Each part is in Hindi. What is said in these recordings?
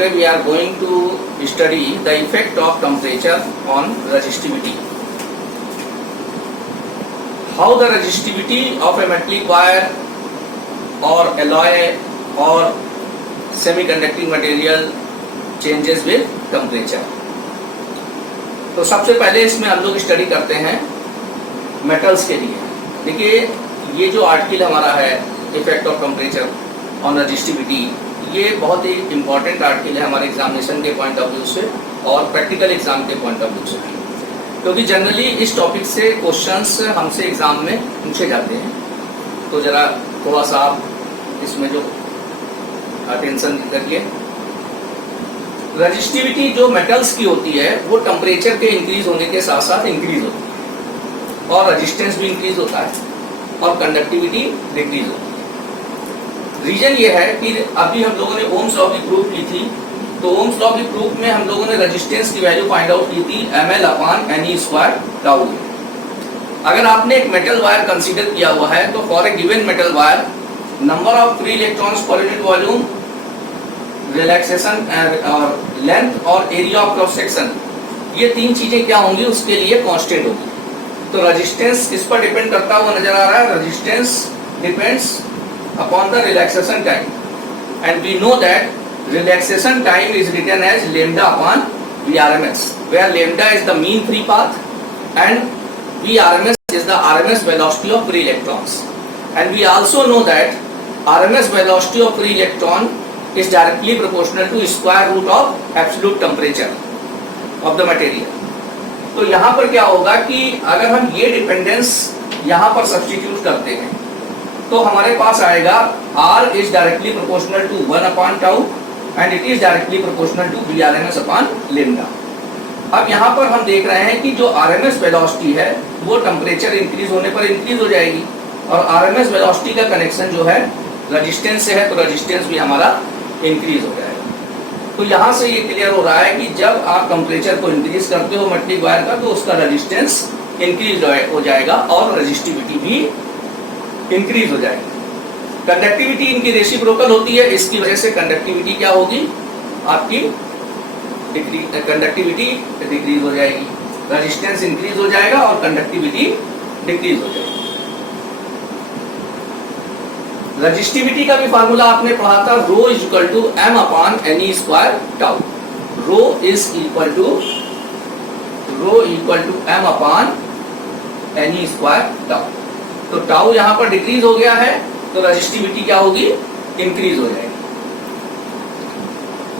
today we are going to study the effect of temperature on resistivity. How the resistivity of a metallic wire or alloy or semiconducting material changes with temperature. तो सबसे पहले इसमें हम लोग स्टडी करते हैं मेटल्स के लिए. देखिए ये जो आर्टिकल हमारा है effect of temperature on resistivity, ये बहुत ही इम्पॉर्टेंट आर्टिकल है हमारे एग्जामिनेशन के पॉइंट ऑफ व्यू से और प्रैक्टिकल एग्जाम के पॉइंट ऑफ व्यू से, क्योंकि जनरली इस टॉपिक से क्वेश्चंस हमसे एग्जाम में पूछे जाते हैं. तो ज़रा थोड़ा सा आप इसमें जो अटेंशन करिए. रेजिस्टिविटी जो मेटल्स की होती है वो टेम्परेचर के इंक्रीज होने के साथ साथ इंक्रीज होती है और रेजिस्टेंस भी इंक्रीज होता है और कंडक्टिविटी डिक्रीज होती है. रीजन ये है कि अभी हम लोगों ने ओम्स लॉ की प्रूफ की थी. तो ओम्स लॉ की प्रूफ में हम लोगों ने रेजिस्टेंस की वैल्यू फाइंड आउट की थी ml/ne² टाउ. अगर आपने एक मेटल वायर कंसीडर किया हुआ है तो for a given metal wire number of free electrons per unit volume, relaxation और लेंथ और एरिया ऑफ क्रॉस सेक्शन, ये तीन चीजें क्या होंगी उसके लिए कांस्टेंट होगी. तो रेजिस्टेंस किस पर डिपेंड करता हुआ नजर आ रहा है? Resistance depends upon the relaxation time and we know that relaxation time is written as lambda upon Vrms, where lambda is the mean free path and Vrms is the RMS velocity of free electrons. And we also know that RMS velocity of free electron is directly proportional to square root of absolute temperature of the material. तो यहाँ पर क्या होगा कि अगर हम ये डिपेंडेंस यहाँ पर सब्स्टिट्यूट करते हैं तो हमारे पास आएगा R is directly proportional to 1 upon tau and it is directly proportional to Vrms upon lambda. अब यहाँ पर हम देख रहे हैं कि जो RMS वेलोसिटी है वो टेम्परेचर इंक्रीज होने पर इंक्रीज हो जाएगी और RMS वेलोसिटी का कनेक्शन जो है रेजिस्टेंस से है, तो रेजिस्टेंस भी हमारा इंक्रीज हो जाएगा. तो यहाँ से ये क्लियर हो रहा है कि जब आप टेम्परेचर को इंक्रीज करते हो मेटलिक वायर का तो उसका रेजिस्टेंस इंक्रीज हो जाएगा और रेजिस्टिविटी भी इंक्रीज हो जाएगी. कंडक्टिविटी इनकी रेसिप्रोकल होती है, इसकी वजह से कंडक्टिविटी क्या होगी आपकी कंडक्टिविटी डिक्रीज हो जाएगी, रेजिस्टेंस इंक्रीज हो जाएगा और कंडक्टिविटी डिक्रीज हो जाएगी. रेजिस्टिविटी का भी फार्मूला आपने पढ़ा था, rho is equal to m/ne² tau. Rho is equal to m/ne² tau. तो टाउ यहाँ पर डिक्रीज हो गया है तो रेजिस्टिविटी क्या होगी? इंक्रीज हो जाएगी.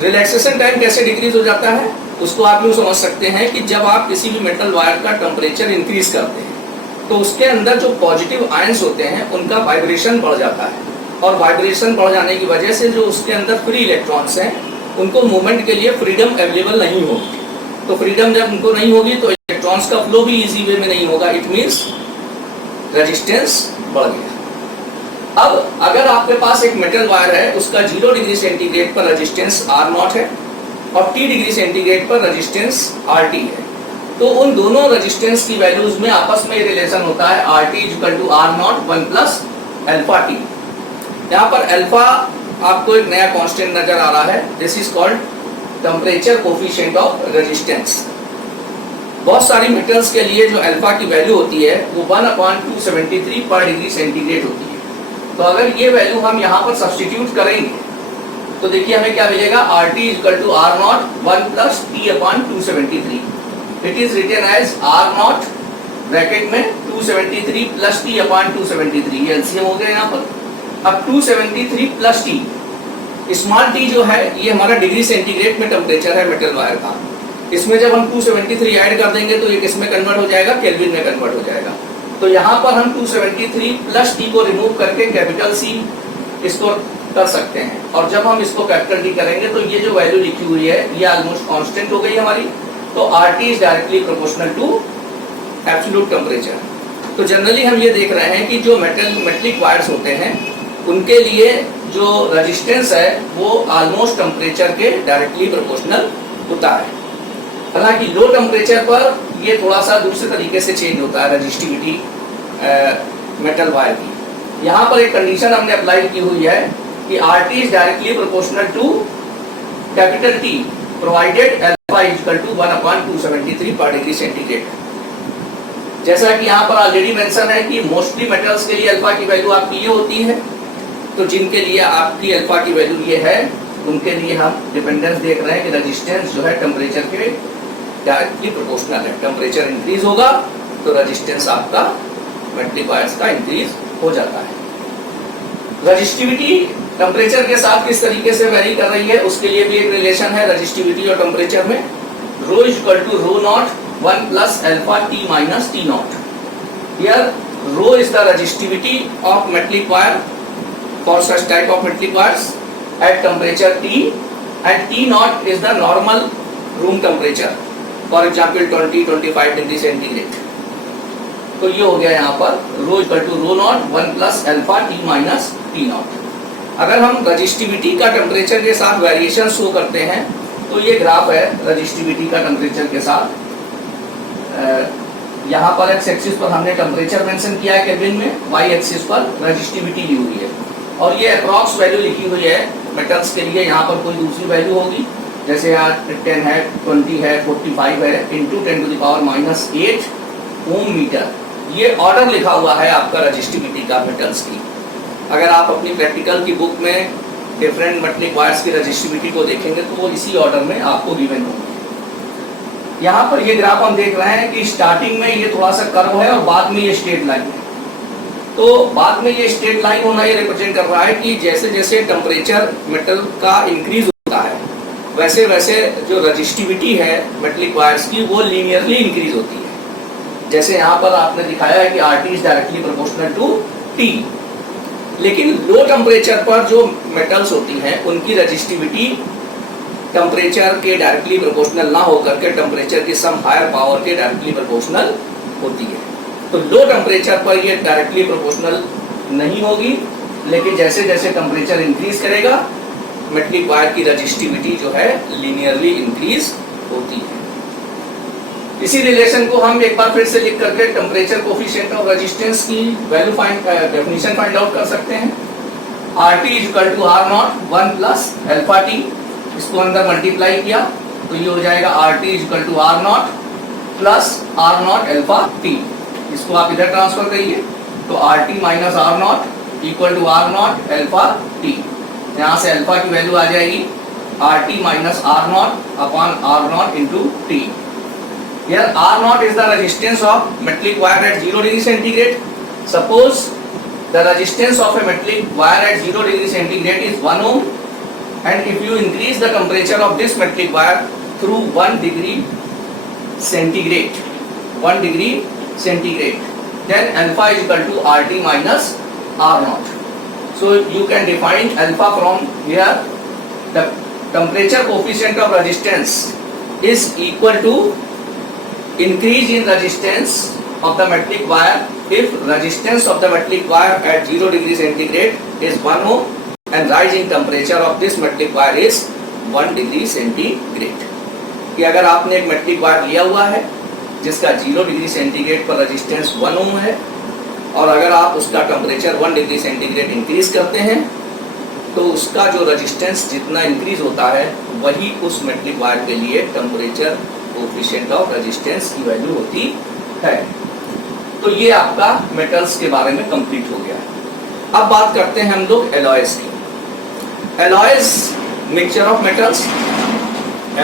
रिलैक्सेशन टाइम कैसे डिक्रीज हो जाता है उसको आप यूँ समझ सकते हैं कि जब आप किसी भी मेटल वायर का टेम्परेचर इंक्रीज करते हैं तो उसके अंदर जो पॉजिटिव आयंस होते हैं उनका वाइब्रेशन बढ़ जाता है और वाइब्रेशन बढ़ जाने की वजह से जो उसके अंदर फ्री इलेक्ट्रॉन्स हैं उनको मूवमेंट के लिए फ्रीडम अवेलेबल नहीं होगी. तो फ्रीडम जब उनको नहीं होगी तो इलेक्ट्रॉन्स का फ्लो भी इजी वे में नहीं होगा. इट मीन्स रेजिस्टेंस बढ़ गया. अब अगर आपके पास एक मेटल वायर है उसका 0 डिग्री सेंटीग्रेड पर रेजिस्टेंस R0 है और T डिग्री सेंटीग्रेड पर रेजिस्टेंस RT है, तो उन दोनों रेजिस्टेंस की वैल्यूज में आपस में रिलेशन होता है RT = R0 1 + अल्फा T. यहाँ पर अल्फा आपको एक नया कांस्टेंट नजर आ रहा है. This is called temperature coefficient of resistance. बहुत सारी मेटल्स के लिए जो अल्फा की वैल्यू होती है वो 1/273 पर डिग्री सेंटीग्रेड होती है. तो अगर ये वैल्यू हम यहाँ पर सब्स्टिट्यूट करेंगे तो देखिए हमें क्या मिलेगा? RT = R0 1 + T/273. It is written as R0 bracket में 273 + T/273. ये एलसीएम हो गया यहाँ पर. अब 273 + T, स्मॉल t जो है ये हमारा डिग्री सेंटीग्रेड में टेम्परेचर है मेटल वायर का. इसमें जब हम 273 ऐड कर देंगे तो ये किसमें कन्वर्ट हो जाएगा? केल्विन में कन्वर्ट हो जाएगा. तो यहाँ पर हम 273 + T को रिमूव करके कैपिटल C इसको कर सकते हैं और जब हम इसको कैपिटल D करेंगे तो ये जो वैल्यू लिखी हुई है ये ऑलमोस्ट कांस्टेंट हो गई हमारी. तो RT is directly proportional to absolute temperature. तो जनरली हम ये देख रहे हैं कि जो मेटलिक वायर्स होते हैं उनके लिए जो रेजिस्टेंस है वो ऑलमोस्ट टेम्परेचर के डायरेक्टली प्रोपोर्शनल होता है. हालांकि लो टेम्परेचर पर ये थोड़ा सा दूसरे तरीके से चेंज होता है रेजिस्टिविटी मेटल वायर की. यहाँ पर एक कंडीशन हमने अप्लाई की हुई है कि RT is directly proportional to capital T provided alpha equal to 1/273 पर डिग्री सेंटीग्रेड। जैसा कि यहाँ पर ऑलरेडी मेंशन है कि मोस्टली मेटल्स के लिए अल्फा की वैल्यू आपकी ये होती है, तो जिनके लिए आपकी अल्फा की वैल्यू ये है उनके लिए हम डिपेंडेंस देख रहे हैं कि रेजिस्टेंस जो है टेम्परेचर के डायरेक्टली प्रोपोर्शनल है। टेम्परेचर इंक्रीज होगा तो रेजिस्टेंस आपका मेटलिक वायर्स का इंक्रीज हो जाता है। रजिस्टिविटी टेम्परेचर के साथ किस तरीके से वेरी कर रही है उसके लिए भी एक रिलेशन है रजिस्टिविटी और टेम्परेचर में। Rho equal to rho naught 1 plus alpha T minus T naught. Here rho is the resistivity of metallic wire for such type of metallic wires at temperature T and T naught is the normal room temperature, for example 20-25 degree centigrade. तो ये हो गया यहाँ पर rho equal to rho naught 1 plus alpha T minus T naught. अगर हम रजिस्टिविटी का टेम्परेचर के साथ वेरिएशन शो करते हैं तो ये ग्राफ है रजिस्टिविटी का टेम्परेचर के साथ। यहाँ पर एक्स एक्सिस पर हमने टेम्परेचर मेंशन किया है केल्विन में, वाई एक्सिस पर रजिस्टिविटी ली हुई है और ये अप्रॉक्स वैल्यू लिखी हुई है मेटल्स के लिए। यहाँ पर कोई दूसरी वैल्यू होगी, जैसे यहाँ 10 है, 20 है, 45 है, इंटू 10⁻⁻8 ओम मीटर। ये ऑर्डर लिखा हुआ है आपका रजिस्टिविटी का मेटल्स की। अगर आप अपनी प्रैक्टिकल की बुक में डिफरेंट मेटलिक वायर्स की रजिस्टिविटी को देखेंगे तो वो इसी ऑर्डर में आपको गिवन होगी। यहाँ पर ये ग्राफ हम देख रहे हैं कि स्टार्टिंग में ये थोड़ा सा कर्व है और बाद में ये स्ट्रेट लाइन है। तो बाद में ये स्ट्रेट लाइन होना ये रिप्रेजेंट कर रहा है कि जैसे जैसे टेम्परेचर मेटल का इंक्रीज होता है वैसे वैसे जो रजिस्टिविटी है मेटलिक वायर्स की वो लीनियरली इंक्रीज होती है। जैसे यहाँ पर आपने दिखाया है कि RT is directly proportional to T। लेकिन लो टेम्परेचर पर जो मेटल्स होती हैं उनकी रजिस्टिविटी टेम्परेचर के डायरेक्टली प्रोपोर्शनल ना होकर के टेम्परेचर की सम हायर पावर के डायरेक्टली प्रोपोर्शनल होती है। तो लो टेम्परेचर पर ये डायरेक्टली प्रोपोर्शनल नहीं होगी, लेकिन जैसे जैसे टेम्परेचर इंक्रीज करेगा मेटलिक वायर की रजिस्टिविटी जो है लीनियरली इंक्रीज होती है। इसी रिलेशन को हम एक बार फिर से लिख करके टेम्परेचर कोफिशिएंट ऑफ रेजिस्टेंस की वैल्यू डेफिनेशन फाइंड आउट कर सकते हैं। RT equal to R naught 1 plus alpha T, इसको अंदर मल्टीप्लाई किया तो ये हो जाएगा RT equal to R naught plus R naught alpha T. इसको आप इधर ट्रांसफर करिए तो RT minus R naught equal to R naught alpha T. यहाँ से अल्फा की वैल्यू आ जाएगी RT minus R not upon R not into T. Here R naught is the resistance of metallic wire at 0 degree centigrade. Suppose the resistance of a metallic wire at 0 degree centigrade is 1 ohm, and if you increase the temperature of this metallic wire through 1 degree centigrade, then alpha is equal to RT minus R naught. So you can define alpha from here. The temperature coefficient of resistance is equal to increase in resistance of the metallic wire if resistance of the metallic wire at 0 degree centigrade is 1 ohm and rising temperature of this metallic wire is 1 degree centigrade. कि अगर आपने एक metallic wire लिया हुआ है जिसका 0 डिग्री सेंटीग्रेड पर रेजिस्टेंस 1 ओम है और अगर आप उसका टेम्परेचर 1 डिग्री सेंटीग्रेड इंक्रीज करते हैं तो उसका जो रेजिस्टेंस जितना इंक्रीज होता है वही उस मेटलिक वायर के लिए टेम्परेचर कोफिशिएंट ऑफ रेजिस्टेंस की वैल्यू होती है। तो ये आपका मेटल्स के बारे में कंप्लीट हो गया। अब बात करते हैं हम लोग एलॉयज की। Alloys mixture of metals.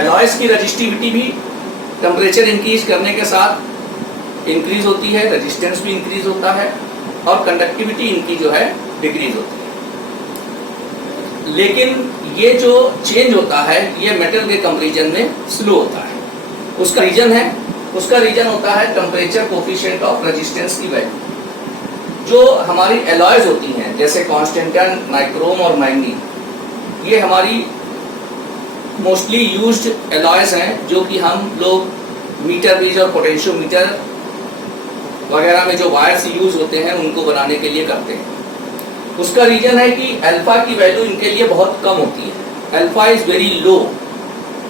Alloys की रजिस्टिविटी भी टेम्परेचर इंक्रीज करने के साथ इंक्रीज होती है, रेजिस्टेंस भी इंक्रीज होता है और कंडक्टिविटी इनकी जो है डिक्रीज होती है। लेकिन ये जो चेंज होता है ये मेटल के कंपैरिजन में स्लो होता है। उसका रीजन होता है टेम्परेचर कोफिशिएंट ऑफ रेजिस्टेंस की वैल्यू। जो हमारी एलॉयज होती हैं जैसे कॉन्स्टेंटन, नाइक्रोम और मैंगनीज, ये हमारी मोस्टली यूज्ड एलॉयज हैं जो कि हम लोग मीटर ब्रिज और पोटेंशियोमीटर वगैरह में जो वायर्स यूज होते हैं उनको बनाने के लिए करते हैं। उसका रीजन है कि अल्फा की वैल्यू इनके लिए बहुत कम होती है। Alpha is very low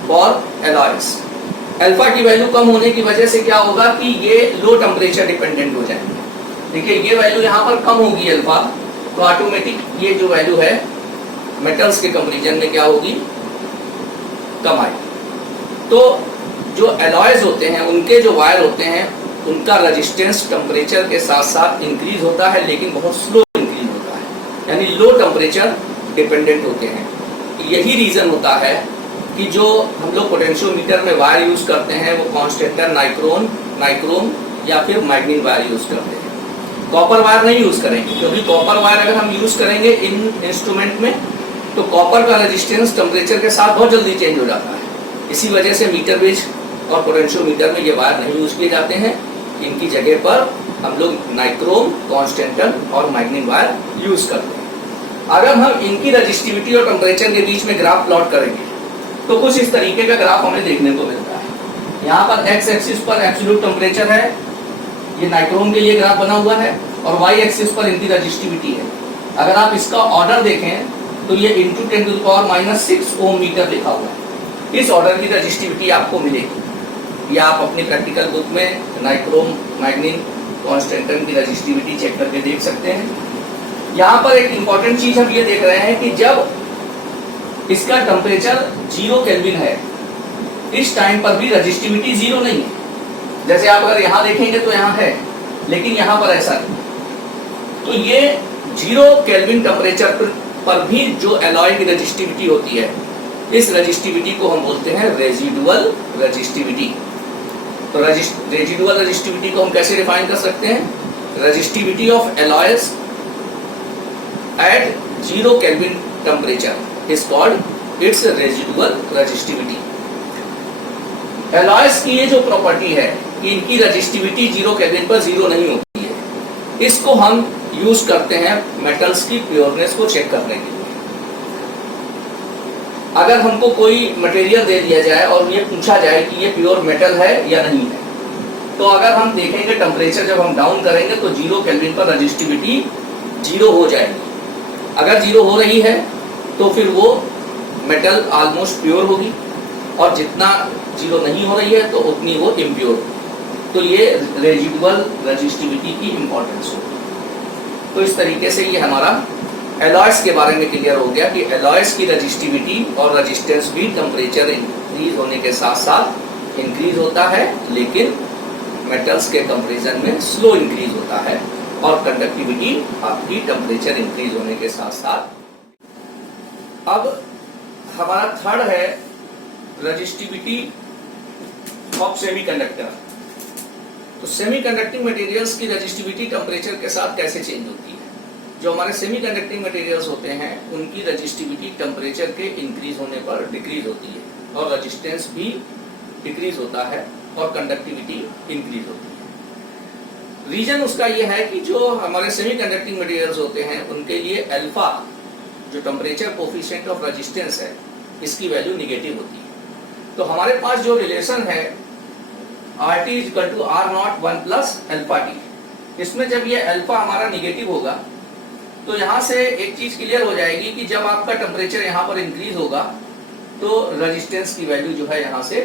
for alloys. Alpha की वैल्यू कम होने की वजह से क्या होगा कि ये लो टेम्परेचर डिपेंडेंट हो जाएंगे। देखिए ये वैल्यू यहाँ पर कम होगी अल्फा, तो ऑटोमेटिक ये जो वैल्यू है मेटल्स के कंपैरिजन में क्या होगी, कम आएगी। तो जो एलॉयज होते हैं, उनके जो वायर होते हैं, उनका रेजिस्टेंस टेम्परेचर के साथ साथ इंक्रीज होता है, लेकिन बहुत स्लो इंक्रीज होता है, यानी लो टेम्परेचर डिपेंडेंट होते हैं। यही रीजन होता है कि जो हम लोग पोटेंशियोमीटर में वायर यूज करते हैं वो कॉन्स्टेंटर नाइक्रोम या फिर मैग्नीन वायर यूज करते हैं। कॉपर वायर नहीं यूज करेंगे, क्योंकि कॉपर वायर अगर हम यूज करेंगे इन इंस्ट्रूमेंट में तो कॉपर का रेजिस्टेंस टेम्परेचर के साथ बहुत जल्दी चेंज हो जाता है। इसी वजह से मीटर बेज और पोटेंशियोमीटर में ये वायर नहीं यूज किए जाते हैं। इनकी जगह पर हम लोग नाइक्रोम, कॉन्स्टेंटर और मैग्नीन वायर यूज करते हैं। अगर हम इनकी रेजिस्टिविटी और टेम्परेचर के बीच में ग्राफ प्लॉट करेंगे तो कुछ इस तरीके का ग्राफ हमें देखने को मिलता है। यहाँ पर एक्स एक्सिस पर एब्सोल्यूट टेम्परेचर है, ये नाइक्रोम के लिए ग्राफ बना हुआ है, और वाई एक्सिस पर इनकी रेजिस्टिविटी है। अगर आप इसका ऑर्डर देखें तो ये × 10⁻⁶ ओम मीटर लिखा हुआ है। इस ऑर्डर की रेजिस्टिविटी आपको मिलेगी। या आप अपनी प्रैक्टिकल बुक में नाइक्रोम, मैग्नीन, कॉन्स्टेंटर की रेजिस्टिविटी चेक करके देख सकते हैं। यहाँ पर एक इंपॉर्टेंट चीज हम ये देख रहे हैं कि जब इसका टेम्परेचर 0 केल्विन है, इस टाइम पर भी रेजिस्टिविटी 0 नहीं है। जैसे आप अगर यहाँ देखेंगे तो यहाँ है, लेकिन यहाँ पर ऐसा नहीं। तो ये 0 केल्विन टेम्परेचर पर भी जो एलॉय की रेजिस्टिविटी होती है, इस रेजिस्टिविटी को हम बोलते हैं रेजिडुअल रेजिस्टिविटी। तो रेजिडुअल रेजिस्टिविटी को हम कैसे डिफाइन कर सकते हैं? Resistivity of alloys at 0 Kelvin temperature is called its residual resistivity. Alloys की ये जो प्रॉपर्टी है कि इनकी रेजिस्टिविटी 0 केल्विन पर 0 नहीं होती है, इसको हम यूज करते हैं मेटल्स की प्योरनेस को चेक करने के लिए। अगर हमको कोई मटेरियल दे दिया जाए और ये पूछा जाए कि ये प्योर मेटल है या नहीं है, तो अगर हम देखेंगे टेम्परेचर जब हम डाउन करेंगे तो 0 केल्विन पर रेजिस्टिविटी 0 हो जाएगी। अगर 0 हो रही है तो फिर वो मेटल ऑलमोस्ट प्योर होगी, और जितना 0 नहीं हो रही है तो उतनी वो इम्प्योर होगी। तो ये रेजिडुअल रेजिस्टिविटी की इंपॉर्टेंस होगी। तो इस तरीके से ये हमारा एलॉयज के बारे में क्लियर हो गया कि एलॉयज की रेजिस्टिविटी और रेजिस्टेंस भी टेम्परेचर इंक्रीज होने के साथ साथ इंक्रीज होता है, लेकिन मेटल्स के कंपेरिजन में स्लो इंक्रीज होता है, और कंडक्टिविटी आपकी टेम्परेचर इंक्रीज होने के साथ साथ। अब हमारा थर्ड है रेजिस्टिविटी ऑफ सेमीकंडक्टर। तो सेमीकंडक्टिंग मटेरियल्स की रेजिस्टिविटी टेम्परेचर के साथ कैसे चेंज होती है? जो हमारे सेमीकंडक्टिंग मटेरियल्स होते हैं उनकी रेजिस्टिविटी टेम्परेचर के इंक्रीज होने पर डिक्रीज होती है, और रेजिस्टेंस भी डिक्रीज होता है, और कंडक्टिविटी इंक्रीज होती है। रीजन उसका ये है कि जो हमारे सेमीकंडक्टिंग मटेरियल्स होते हैं उनके लिए अल्फा, जो टेम्परेचर कोफिशिएंट ऑफ रेजिस्टेंस है, इसकी वैल्यू निगेटिव होती है। तो हमारे पास जो रिलेशन है RT = R0 1 + अल्फा T, इसमें जब ये अल्फा हमारा निगेटिव होगा तो यहाँ से एक चीज क्लियर हो जाएगी कि जब आपका टेम्परेचर यहाँ पर इंक्रीज होगा तो रेजिस्टेंस की वैल्यू जो है यहाँ से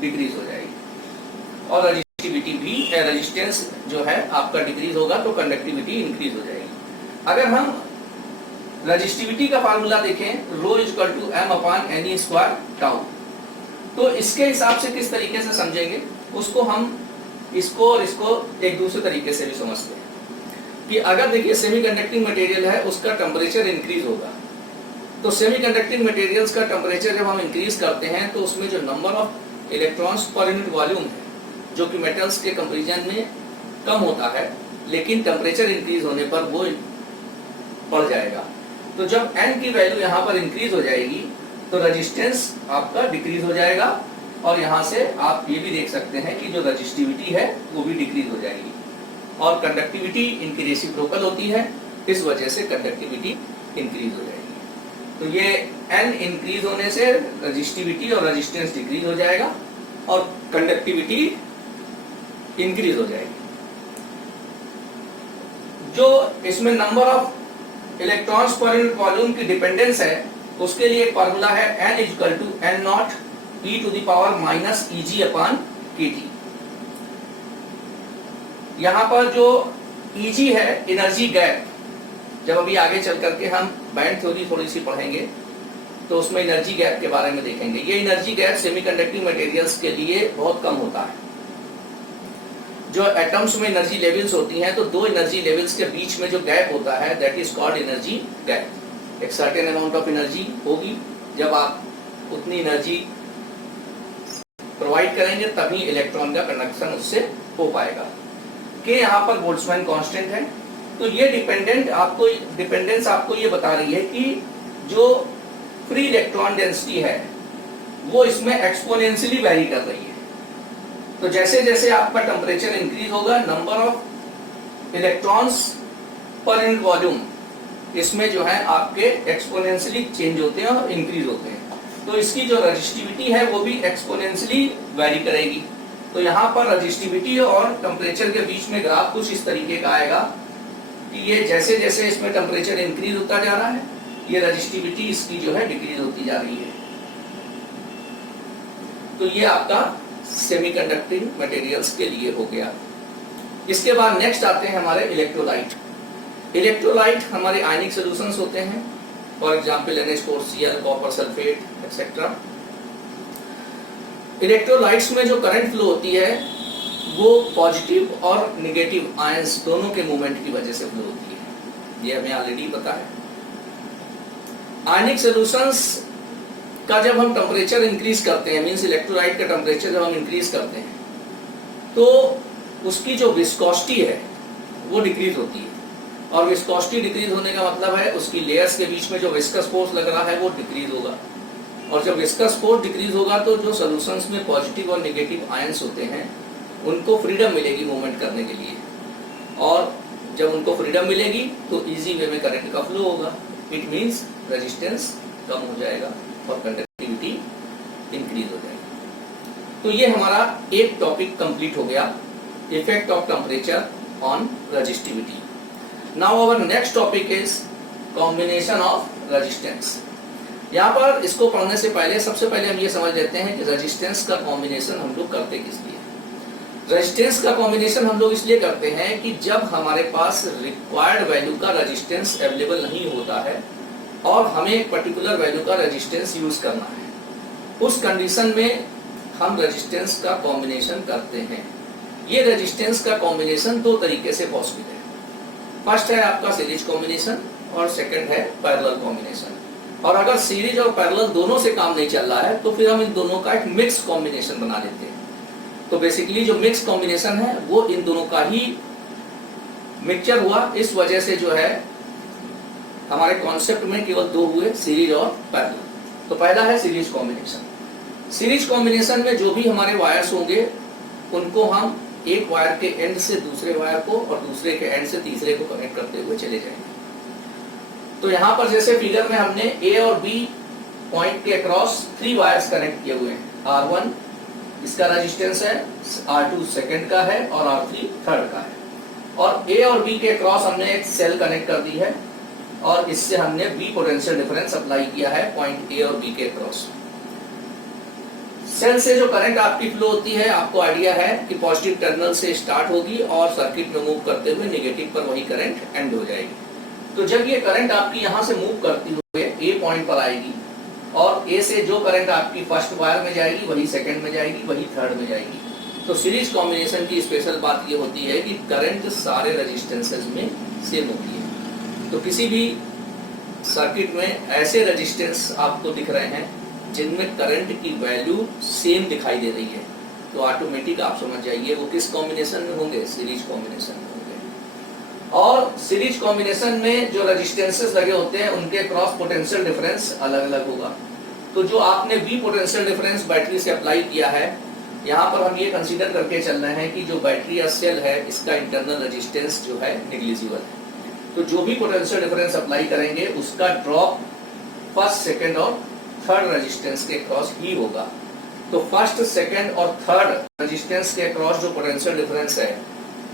डिक्रीज हो जाएगी, और रेजिस्टिविटी भी, रेजिस्टेंस जो है आपका डिक्रीज होगा तो कंडक्टिविटी इंक्रीज हो जाएगी। अगर हम रेजिस्टिविटी का फार्मूला देखें, ρ = m/ne²τ, तो इसके हिसाब से किस तरीके से समझेंगे उसको हम इसको और इसको एक दूसरे तरीके से भी समझते हैं कि अगर देखिए सेमीकंडक्टिंग मटेरियल है, उसका टेम्परेचर इंक्रीज होगा, तो सेमीकंडक्टिंग मटेरियल्स का टेम्परेचर जब हम इंक्रीज करते हैं तो उसमें जो number of electrons per unit volume है, जो कि मेटल्स के कंपैरिजन में कम होता है, लेकिन टेम्परेचर इंक्रीज होने पर वो बढ़ जाएगा। तो जब n की वैल्यू यहाँ पर इंक्रीज हो जाएगी तो रेजिस्टेंस आपका डिक्रीज हो जाएगा, और यहाँ से आप ये भी देख सकते हैं कि जो रेजिस्टिविटी है वो भी डिक्रीज हो जाएगी, और कंडक्टिविटी इनकी रेसिप्रोकल होती है, इस वजह से कंडक्टिविटी इंक्रीज हो जाएगी। तो ये n इंक्रीज होने से रेजिस्टिविटी और रेजिस्टेंस डिक्रीज हो जाएगा, और कंडक्टिविटी इंक्रीज हो जाएगी। जो इसमें number of electrons per unit volume की डिपेंडेंस है, उसके लिए एक फार्मूला है n = n0 e⁻−Eg/kT। यहाँ पर जो Eg है एनर्जी गैप, जब अभी आगे चल करके हम बैंड थ्योरी थोड़ी सी पढ़ेंगे तो उसमें एनर्जी गैप के बारे में देखेंगे। ये एनर्जी गैप सेमीकंडक्टिंग मटेरियल्स के लिए बहुत कम होता है। जो एटम्स में एनर्जी लेवल्स होती हैं, तो दो एनर्जी लेवल्स के बीच में जो गैप होता है that is called energy gap. एक सर्टेन अमाउंट ऑफ एनर्जी होगी, जब आप उतनी एनर्जी प्रोवाइड करेंगे तभी इलेक्ट्रॉन का कंडक्शन उससे हो पाएगा। के यहाँ पर बोल्ट्जमैन कांस्टेंट है। तो ये डिपेंडेंस आपको ये बता रही है कि जो फ्री इलेक्ट्रॉन डेंसिटी है वो इसमें एक्सपोनेंशियली वेरी कर रही है। तो जैसे जैसे आपका टेम्परेचर इंक्रीज होगा, number of electrons per unit volume इसमें जो है आपके एक्सपोनेंशियली चेंज होते हैं और इंक्रीज होते हैं। तो इसकी जो रेजिस्टिविटी है वो भी एक्सपोनेंशियली वेरी करेगी। तो यहाँ पर रेजिस्टिविटी और टेम्परेचर के बीच में ग्राफ कुछ इस तरीके का आएगा कि ये जैसे जैसे इसमें टेम्परेचर इंक्रीज होता जा रहा है, ये रेजिस्टिविटी इसकी जो है डिक्रीज होती जा रही है। तो ये आपका सेमीकंडक्टिंग मटेरियल्स के लिए हो गया। इसके बाद नेक्स्ट आते हैं हमारे इलेक्ट्रोलाइट। इलेक्ट्रोलाइट हमारे आयनिक सॉल्यूशंस होते हैं, for example NH4Cl, copper sulphate etcetera. Electrolytes में जो करंट फ्लो होती है वो पॉजिटिव और नेगेटिव आयंस दोनों के मूवमेंट की वजह से फ्लो होती है, ये हमें ऑलरेडी पता है। आयनिक सॉल्यूशंस का जब हम टेम्परेचर इंक्रीज करते हैं, मींस इलेक्ट्रोलाइट का टेम्परेचर जब हम इंक्रीज करते हैं, तो उसकी जो विस्कोसिटी है वो डिक्रीज होती है। और विस्कोसिटी डिक्रीज होने का मतलब है उसकी लेयर्स के बीच में जो विस्कस फोर्स लग रहा है वो डिक्रीज होगा। और जब विस्कस फोर्स डिक्रीज होगा तो जो सॉल्यूशंस में पॉजिटिव और नेगेटिव आयंस होते हैं उनको फ्रीडम मिलेगी मूवमेंट करने के लिए। और जब उनको फ्रीडम मिलेगी तो इजी वे में करंट का फ्लो होगा। इट मींस रेजिस्टेंस कम हो जाएगा और कंडक्टिविटी इंक्रीज हो जाएगी। तो ये हमारा एक टॉपिक कंप्लीट हो गया, effect of temperature on resistivity. Now our next topic is combination of resistance. यहाँ पर इसको पढ़ने से पहले सबसे पहले हम ये समझ लेते हैं कि रेजिस्टेंस का कॉम्बिनेशन हम लोग करते किस लिए। रेजिस्टेंस का कॉम्बिनेशन हम लोग इसलिए करते हैं कि जब हमारे पास रिक्वायर्ड वैल्यू का रेजिस्टेंस अवेलेबल नहीं होता है और हमें एक पर्टिकुलर वैल्यू का रेजिस्टेंस यूज करना है, उस कंडीशन में हम रेजिस्टेंस का कॉम्बिनेशन करते हैं। ये रेजिस्टेंस का कॉम्बिनेशन दो तरीके से पॉसिबल है। फर्स्ट है आपका सीरीज कॉम्बिनेशन और सेकंड है पैरेलल कॉम्बिनेशन। और अगर सीरीज और पैरेलल दोनों से काम नहीं चल रहा है तो फिर हम इन दोनों का एक मिक्स कॉम्बिनेशन बना लेते हैं। तो बेसिकली जो मिक्स कॉम्बिनेशन है वो इन दोनों का ही मिक्सचर हुआ। इस वजह से जो है हमारे कॉन्सेप्ट में केवल दो हुए, सीरीज और पैरेलल। तो पहला है सीरीज कॉम्बिनेशन। सीरीज कॉम्बिनेशन में जो भी हमारे वायर्स होंगे उनको हम एक वायर के एंड से दूसरे वायर को और दूसरे के एंड से तीसरे को कनेक्ट करते हुए चले जाएंगे। तो यहाँ पर जैसे फिगर में हमने ए और बी पॉइंट के अक्रॉस 3 वायर्स कनेक्ट किए हुए हैं। R1 इसका रेजिस्टेंस है, R2 सेकंड का है और R3 थर्ड का है। और ए और बी के अक्रॉस हमने एक सेल कनेक्ट कर दी है और इससे हमने बी पोटेंशियल डिफरेंस अप्लाई किया है पॉइंट ए और बी के अक्रॉस। सेल से जो करंट आपकी फ्लो होती है, आपको आइडिया है कि पॉजिटिव टर्मिनल से स्टार्ट होगी और सर्किट में मूव करते हुए नेगेटिव पर वही करंट एंड हो जाएगी। तो जब ये करंट आपकी यहाँ से मूव करती हुए ए पॉइंट पर आएगी और ए से जो करंट आपकी फर्स्ट वायर में जाएगी वही सेकंड में जाएगी, वही थर्ड में जाएगी। तो सीरीज कॉम्बिनेशन की स्पेशल बात ये होती है कि करंट सारे रेजिस्टेंसेस में सेम होती है। तो किसी भी सर्किट में ऐसे रेजिस्टेंस आपको दिख रहे हैं जिनमें करंट की वैल्यू सेम दिखाई दे रही है, तो ऑटोमेटिक आप समझ जाइए वो किस कॉम्बिनेशन में होंगे, सीरीज कॉम्बिनेशन में होंगे। और सीरीज कॉम्बिनेशन में जो रेजिस्टेंसेस लगे होते हैं उनके क्रॉस पोटेंशियल डिफरेंस अलग अलग होगा। तो जो आपने वी पोटेंशियल डिफरेंस बैटरी से अप्लाई किया है, यहाँ पर हम ये कंसीडर करके चल रहे हैं कि जो बैटरी या सेल है इसका इंटरनल रेजिस्टेंस जो है नेग्लिजिबल है। तो जो भी पोटेंशियल डिफरेंस अप्लाई करेंगे उसका ड्रॉप फर्स्ट, सेकंड और थर्ड रेजिस्टेंस के क्रॉस ही होगा। तो फर्स्ट, सेकंड और थर्ड रेजिस्टेंस के क्रॉस जो पोटेंशियल डिफरेंस है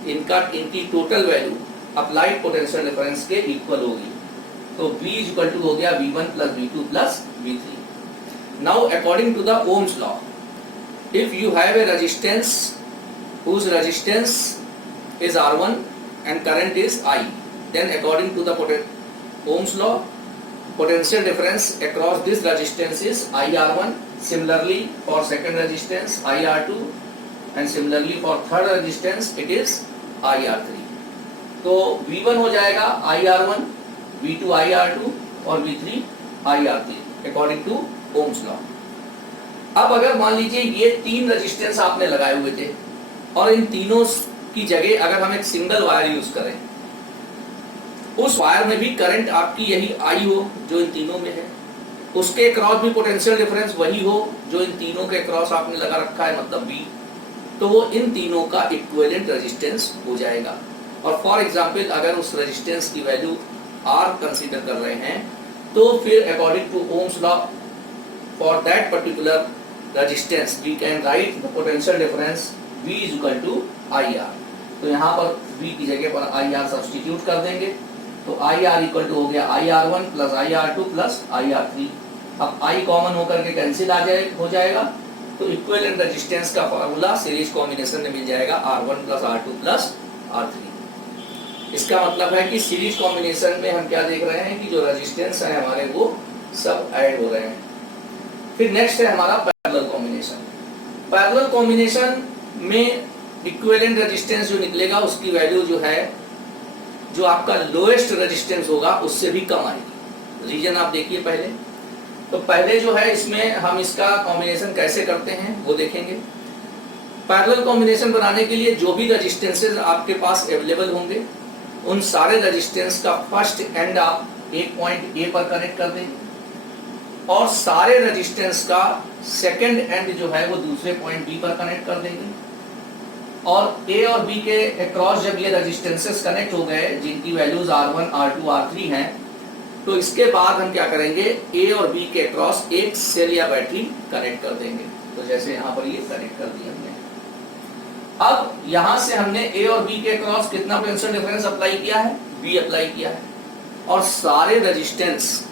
इनकी total value applied potential difference के इक्वल होगी। तो V इक्वल टू हो गया V1 plus V2 plus V3। Now according to the Ohm's law, if you have a resistance whose resistance is R1 and current is I, then according to the Ohm's law potential difference across this resistance is IR1. Similarly for second resistance IR2 and similarly for third resistance it is IR3. तो V1 हो जाएगा IR1, V2 IR2 और V3 IR3 according to Ohm's law. अब अगर मान लीजिए ये तीन रेजिस्टेंस आपने लगाए हुए थे और इन तीनों की जगह अगर हम एक सिंगल वायर यूज करें, उस वायर में भी करंट आपकी यही आई हो जो इन तीनों में है, उसके क्रॉस भी पोटेंशियल डिफरेंस वही हो जो इन तीनों के क्रॉस आपने लगा रखा है, मतलब V, तो वो इन तीनों का इक्विवेलेंट रेजिस्टेंस हो जाएगा। और फॉर एग्जांपल अगर उस रेजिस्टेंस की वैल्यू R कंसीडर कर रहे हैं तो फिर according to Ohm's law for that particular resistance we can write the potential difference V is equal to IR। तो यहाँ पर V की जगह पर IR सब्स्टिट्यूट कर देंगे तो IR इक्वल टू हो गया IR1 plus IR2 plus IR3। अब I कॉमन होकर के कैंसिल हो जाएगा तो इक्विवेलेंट रेजिस्टेंस का फार्मूला सीरीज कॉम्बिनेशन में मिल जाएगा R1 plus R2 plus R3। इसका मतलब है कि सीरीज कॉम्बिनेशन में हम क्या देख रहे हैं कि जो रेजिस्टेंस है हमारे वो सब ऐड हो रहे हैं। फिर नेक्स्ट है हमारा पैरेलल कॉम्बिनेशन। पैरेलल कॉम्बिनेशन में इक्विवेलेंट रेजिस्टेंस जो निकलेगा उसकी वैल्यू जो है जो आपका लोएस्ट रेजिस्टेंस होगा उससे भी कम आएगी। रीजन आप देखिए पहले, तो पहले जो है इसमें हम इसका कॉम्बिनेशन कैसे करते हैं वो देखेंगे। पैरेलल कॉम्बिनेशन बनाने के लिए जो भी रेजिस्टेंसेस आपके पास अवेलेबल होंगे उन सारे रेजिस्टेंस का फर्स्ट एंड आप एक पॉइंट ए पर कनेक्ट कर देंगे और सारे रेजिस्टेंस का सेकंड एंड जो है वो दूसरे पॉइंट बी पर कनेक्ट कर देंगे। और ए और बी के अक्रॉस जब ये रेजिस्टेंसेस कनेक्ट हो गए जिनकी वैल्यूज R1, R2, R3 हैं, तो इसके बाद हम क्या करेंगे, ए और बी के अक्रॉस एक सेल या बैटरी कनेक्ट कर देंगे। तो जैसे यहाँ पर ये कनेक्ट कर दिया हमने। अब यहां से हमने ए और बी के अक्रॉस कितना पोटेंशियल डिफरेंस अप्लाई किया है, बी अप्लाई किया है। और सारे रेजिस्टेंस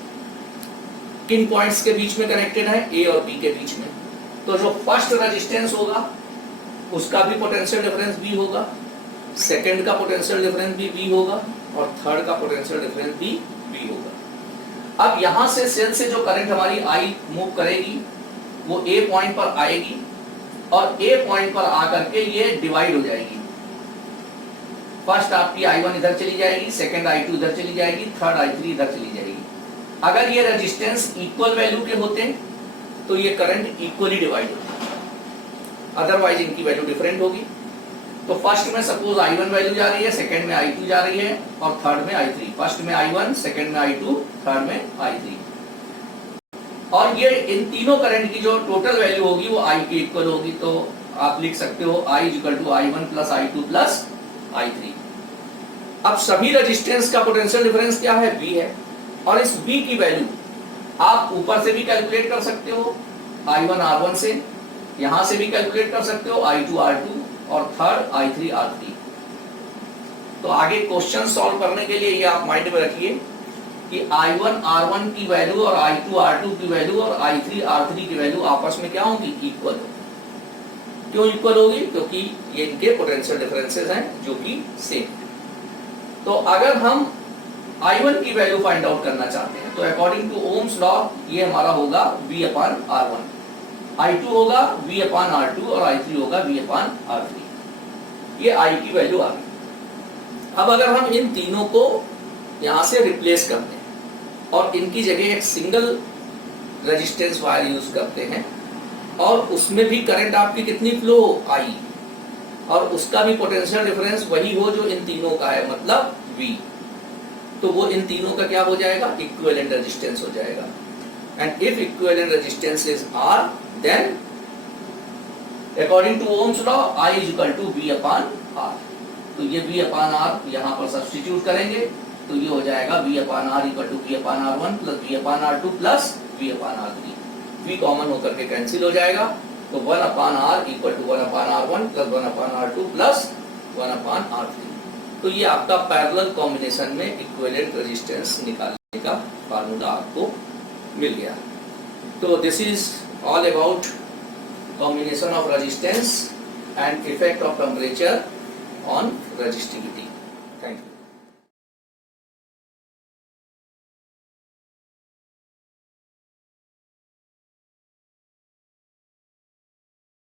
किन पॉइंट्स के बीच में कनेक्टेड है, ए और बी के बीच में। तो जो फर्स्ट रेजिस्टेंस होगा उसका भी पोटेंशियल डिफरेंस बी होगा, सेकंड का पोटेंशियल डिफरेंस भी बी होगा और थर्ड का पोटेंशियल डिफरेंस भी बी होगा। अब यहां से सेल से जो करंट हमारी आई मूव करेगी वो ए पॉइंट पर आएगी और ए पॉइंट पर आकर के ये डिवाइड हो जाएगी। फर्स्ट आपकी I1 इधर चली जाएगी, सेकंड I2 इधर चली जाएगी, थर्ड I3 इधर चली जाएगी। अगर ये रेजिस्टेंस इक्वल वैल्यू के होते तो ये करंट इक्वली डिवाइड होता, अदरवाइज इनकी वैल्यू डिफरेंट होगी। तो फर्स्ट में सपोज I1 वैल्यू जा रही है, सेकंड में I2 जा रही है और थर्ड में I3। फर्स्ट में I1, सेकंड में I2, थर्ड में I3। और ये इन तीनों करंट की जो टोटल वैल्यू होगी वो I के इक्वल होगी। तो आप लिख सकते हो I equal to I1 plus I2 plus I3। अब सभी रेजिस्टेंस का पोटेंशियल डिफरेंस क्या है, V है। और इस V की वैल्यू आप ऊपर से भी कैलकुलेट कर सकते हो I1 R1 से, यहां से भी कैलकुलेट कर सकते हो I2 R2 और थर्ड I3 R3। तो आगे क्वेश्चन सॉल्व करने के लिए ये आप माइंड में रखिए कि I1 R1 की वैल्यू और I2 R2 की वैल्यू और I3 R3 की वैल्यू आपस में क्या होगी, इक्वल होगी। क्यों इक्वल होगी, क्योंकि ये इनके पोटेंशियल डिफरेंसेस हैं जो कि सेम है। तो अगर हम I1 की वैल्यू फाइंड आउट करना चाहते हैं तो अकॉर्डिंग टू ओम्स लॉ ये हमारा होगा V अपॉन R1, I2 होगा V अपॉन R2 और I3 होगा V अपॉन R3। ये I की वैल्यू आ गई। अब अगर हम इन तीनों को यहां से रिप्लेस करते हैं और इनकी जगह एक सिंगल रेजिस्टेंस वायर यूज करते हैं और उसमें भी करंट आपकी कितनी फ्लो आई और उसका भी पोटेंशियल डिफरेंस वही हो जो इन तीनों का है, मतलब V, तो वो इन तीनों का क्या हो जाएगा, इक्विवेलेंट रेजिस्टेंस हो जाएगा। And if equivalent resistance is R, then according to Ohm's law I is equal to V upon R। तो ये V upon R यहाँ पर सब्स्टिट्यूट करेंगे तो ये हो जाएगा V upon R equal to V upon R1 plus V upon R2 plus V upon R3। V common होकर के कैंसिल हो जाएगा तो 1 upon R equal to 1 upon R1 plus 1 upon R2 plus 1 upon R3। तो ये आपका पैरेलल कॉम्बिनेशन में इक्विवेलेंट रेजिस्टेंस निकालने का फार्मूला आपको मिल गया। तो this is all about combination of resistance and effect of temperature on resistivity।